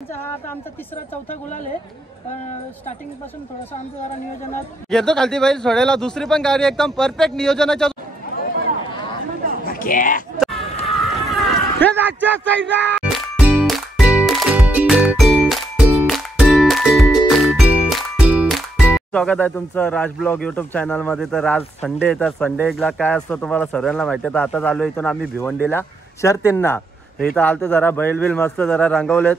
हा आता आमचा तिसरा चौथा गुलाल आहे. स्टार्टिंग पासून थोडंसं आमचं जरा नियोजनात येतो खालती बैल सोडायला. दुसरी पण गाडी एकदम परफेक्ट नियोजनाच्या स्वागत आहे तुमचं राज ब्लॉग यूट्यूब चॅनल मध्ये. तर आज संडे, तर संडेला काय असतं तुम्हाला सर्वांना माहिती आहे. तर आता चालू इथून आम्ही भिवंडीला शर्तींना. इथं आलतो जरा बैल बिल मस्त जरा रंगवलेत.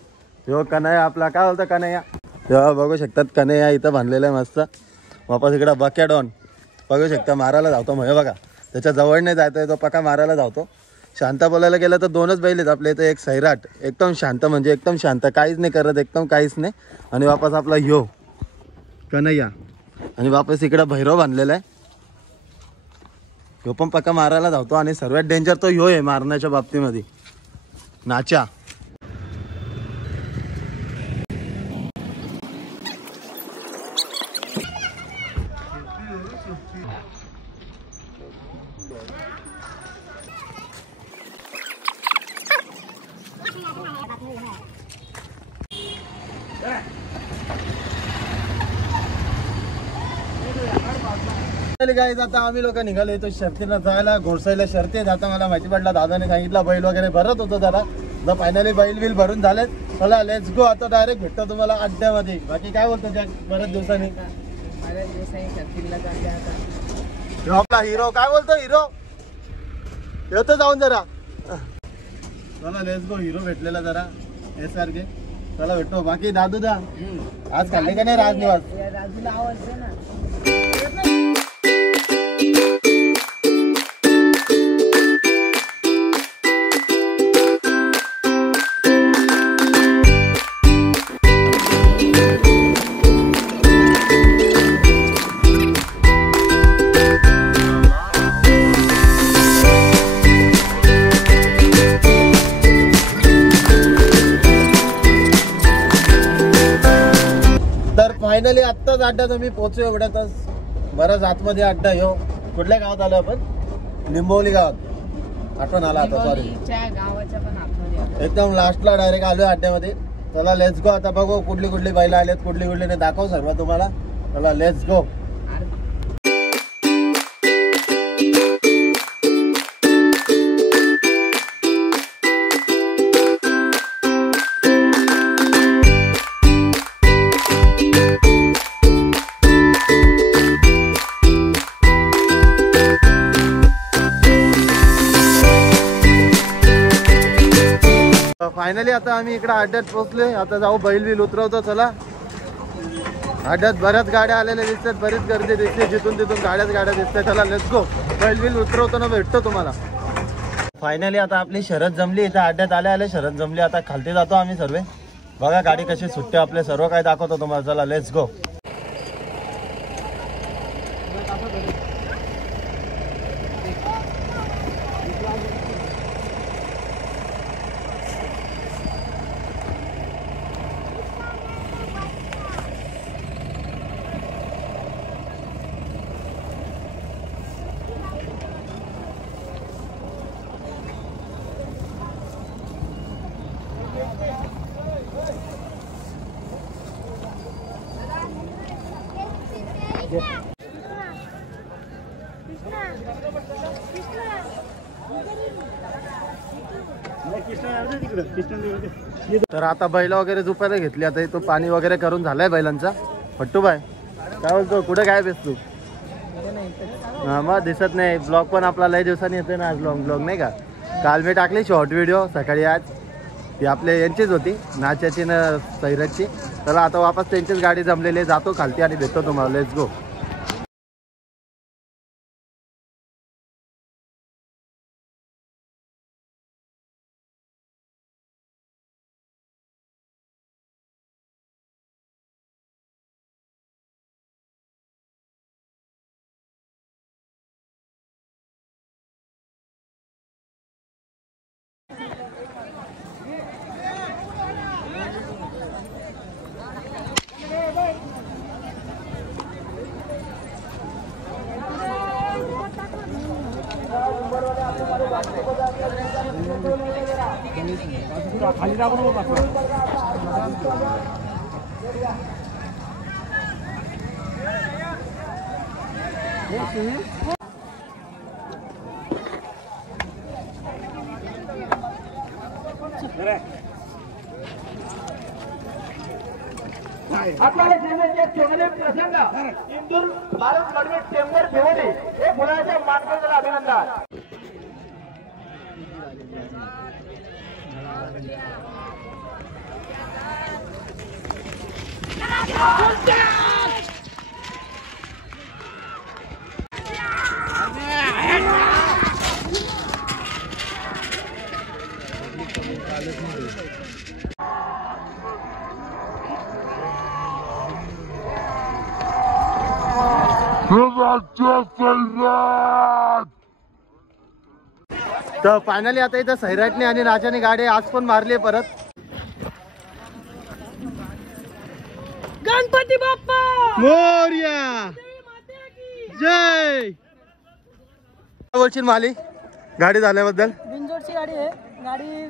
हो कन्हैया आपला काय बोलतो कन्हैया, तेव्हा बघू शकतात कन्हैया इथं बांधलेलं आहे मस्त. वापस इकडं बकॅडॉन बघू शकता मारायला धावतो. म्हणजे बघा त्याच्या जवळ नाही जायचं, तो पका मारायला धावतो. शांत बोलायला गेलं तर दोनच बैल आहेत आपल्या इथं. एक सैराट एकदम शांत, म्हणजे एकदम शांत, काहीच नाही करत, एकदम काहीच नाही. आणि वापस आपला ह्यो कन्हैया. आणि वापस इकडं भैरव बांधलेला आहे. ह्यो पण पक्का मारायला धावतो. आणि सर्वात डेंजर तो ह्यो आहे मारण्याच्या बाबतीमध्ये, नाचा. गाईज आता आम्ही लोक निघालो इथं शर्तीला जायला. घोडसाईला शर्ती आहेत. आता मला माहिती पडला, दादाने सांगितलं बैल वगैरे भरत होतं जरा. तर फायनली बैल बिल भरून झालेत. चला लेट्स गो. आता डायरेक्ट भेटतो तुम्हाला अड्ड्यामध्ये. बाकी काय बोलतो जॅक, बऱ्याच दिवसांनी आपला हिरो काय बोलतो, हिरो येतो जाऊन जरा. चला लेट्स गो. हिरो भेटलेला जरा हे सारखे. चला भेटतो. बाकी दादू दा आज खाल्ले का नाही राजनिवास? राजूला आवडतं ना. फायनली आत्ताच अड्ड्यात आम्ही पोहोचू. एवढ्यातच बराच आतमध्ये अड्डा. ह्यो कुठल्या गावात आलो आपण? लिंबोली गावात. आठवण आला आता, सॉरी. एकदम लास्टला डायरेक्ट आलोय अड्ड्यामध्ये. चला लेट्स गो. आता बघू कुठली कुठली बैल आलेत, कुठली कुठली नाही दाखव सर्व तुम्हाला. चला लेट्स गो. फायनली आता आम्ही इकडे अड्ड्यात पोहोचलोय. आता जाऊ बैल बिल उतरवतो. चला अड्ड्यात बऱ्याच गाड्या आलेल्या दिसतात, बरीच गर्दी दिसते. जिथून तिथून गाड्या दिसतात. चला लेट्स गो. बैल बिल उतरवतो ना, भेटतो तुम्हाला. फायनली आता आपली शरद जमली. इथं अड्ड्यात आले शरद जमली. आता खालती जातो आम्ही सर्व. बघा गाडी कशी सुटते आपले, सर्व काय दाखवतो तुम्हाला. चला लेट्स गो. तर आता बैल वगैरे झोपायला घेतली. आता तो पाणी वगैरे करून झालाय बैलांचा. फट्टू बाय काय बोलतो, कुठे काय बेस तू? हा मग दिसत नाही. ब्लॉग पण आपला लय दिवसांनी येते ना. आज ब्लॉग नाही का, काल मी टाकली शॉर्ट व्हिडिओ सकाळी. आज ती आपल्या यांचीच होती, नाच्याची ना सैराटची. चला आता वापस त्यांचीच गाडी जमलेली. जातो खालती आणि भेटतो तुम्हाला. Let's go. खाली आपल्याला जिल्ह्याचे चोगले प्रसंग इंदूर भारत कडवे टेंबर भिवंडी हे गुणाच्या मानकऱ्याला अभिनंदन. तर फायनली आता इथं सैराटने आणि राजाने गाडी आज पण मारली परत. गणपती बाप्पा मोरया जय. काय बोलशील माली गाडी झाल्याबद्दल? बिनजोडची गाडी आहे. गाडी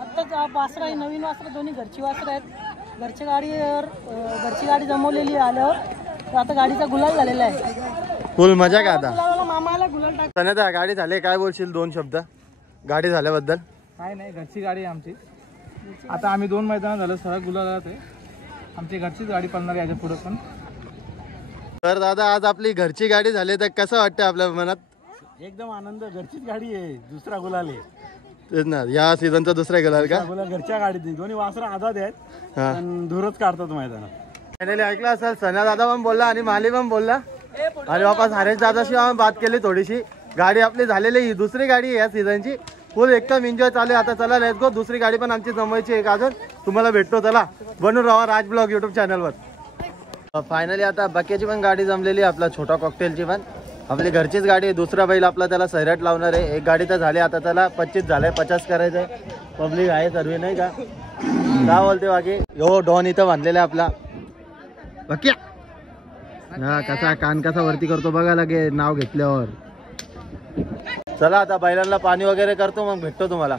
आत्ताच वासरं आहे, नवीन वासरं, दोन्ही घरची वासरं आहेत. घरची गाडी जमवलेली आल्यावर तर आता गाडीचा गुलाल झालेला आहे. फुल मजा का आता? गुलाला मामाला गुलाल टाक. सण्याचा गाडी झाले, काय बोलशील दोन शब्द गाडी झाल्याबद्दल? काय नाही, घरची गाडी आहे आमची. आता आम्ही 2 मैदान झालं सरळ गुलालात आहे. आमची घरचीच गाडी पळणार आहे याच्या पुढे पण. तर दादा आज आपली घरची गाडी झाली तर कसं वाटतं आपल्या मनात? एकदम आनंद. घरचीच गाडी आहे, दुसरा गुलाल आहे. तेच ना, या सीझनचा दुसरा गेला का? गुलाल घरच्या गाडीत. दोन्ही वासरं आझाद आहेत, हा. पण धुरच काढतात मैदानात. फायनली ऐकलं असेल, सना दादा पण बोलला आणि माली पण बोलला आणि वापस हरेश दादाशी आम्ही बात केली थोडीशी. गाडी आपली झालेली ही दुसरी गाडी आहे या सीझनची. फुल एकदम एन्जॉय चालू आहे. आता चला लेट्स गो. दुसरी गाडी पण आमची जमवायची एक अजून. तुम्हाला भेटतो, चला बनून राहा राज ब्लॉग युट्यूब चॅनलवर. फायनली आता बक्याची पण गाडी जमलेली, आपला छोटा कॉकटेलची पण आपली घरचीच गाडी आहे. दुसरा बैल आपला त्याला सैराट लावणार आहे. एक गाडी तर झाली, आता त्याला 25 झालंय, 50 करायचं आहे. पब्लिक आहे सर्व नाही का? काय बोलते बाकी? हो डॉन इथं बांधलेला आहे आपला बक्या. हा कसा कान कसा वरती करतो बघा लागे नाव घेतल्यावर. चला आता बैलांना पाणी वगैरे करतो, मग भेटतो तुम्हाला.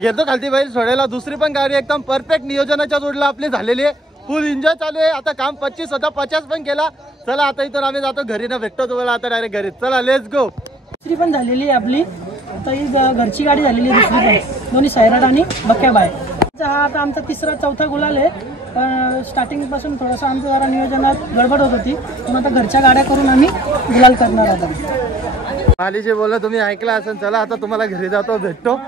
घेतो खालती बैल सोडायला. दुसरी पण गाडी एकदम परफेक्ट नियोजनाच्या जोडला आपली झालेली आहे. फुल एन्जॉय चालू आहे. आता काम 25 होता, 50 पण केला. चला आता इथून आम्ही जातो घरी ना, भेटतो तुम्हाला आता डायरेक्ट घरी. चला लेट्स गो. दुसरी पण झालेली आहे आपली. आता ही घरची गाडी झालेली आहे दुसरी पण, दोन्ही सैराट आणि बक्याबाय. हा आता आमचा चौथा गुलाल आहे. पण स्टार्टिंग पासून थोडंसं आमचं जरा नियोजनात गडबड होत होती, पण आता घरच्या गाड्या करून आम्ही गुलाल करणार आता. मालीचे बोला तुम्ही ऐकला असेल. चला आता तुम्हाला घरी जातो, भेटतो.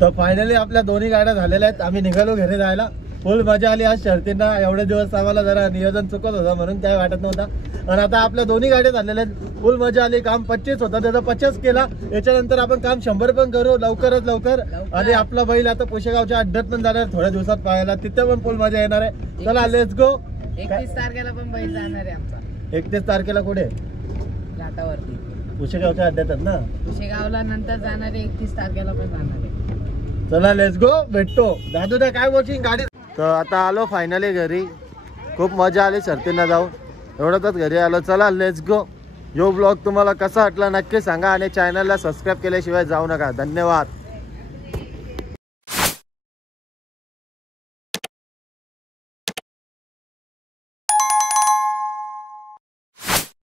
तर फायनली आपल्या दोन्ही गाड्या झालेल्या आहेत. आम्ही निघालो घरी जायला. फुल मजा आली आज शर्तींना. एवढे दिवस आम्हाला जरा नियोजन चुकत होतं म्हणून काय वाटत नव्हता. आणि आता आपल्या दोन्ही गाड्या झालेल्या आहेत. फुल मजा आली. काम 25 होता, त्याचा 50 केला. याच्यानंतर आपण काम 100 पण करू लवकरच लवकर. आणि आपला बैल आता पुशेगावच्या अड्ड्यात पण जाणार थोड्या दिवसात पाहायला. तिथे पण फुल मजा येणार आहे. चला लेट्स गो. 31 तारखेला पण बैल जाणार आहे आमचा. 31 तारखेला कुठे? घाटावरती पुशेगावच्या अड्ड्यात ना. शेगावला नंतर जाणार आहे. 31 तारखेला पण जाणार आहे. चला लेट्स गो. भेटतो. दादू त्या काय बोलशील गाडी? तर आता आलो फायनली घरी. खूप मजा आली शर्तींना जाऊन. एवढंच घरी आलो. चला लेट्स गो. यो ब्लॉग तुम्हाला कसा वाटला नक्की सांगा आणि चॅनलला सबस्क्राईब केल्याशिवाय जाऊ नका. धन्यवाद.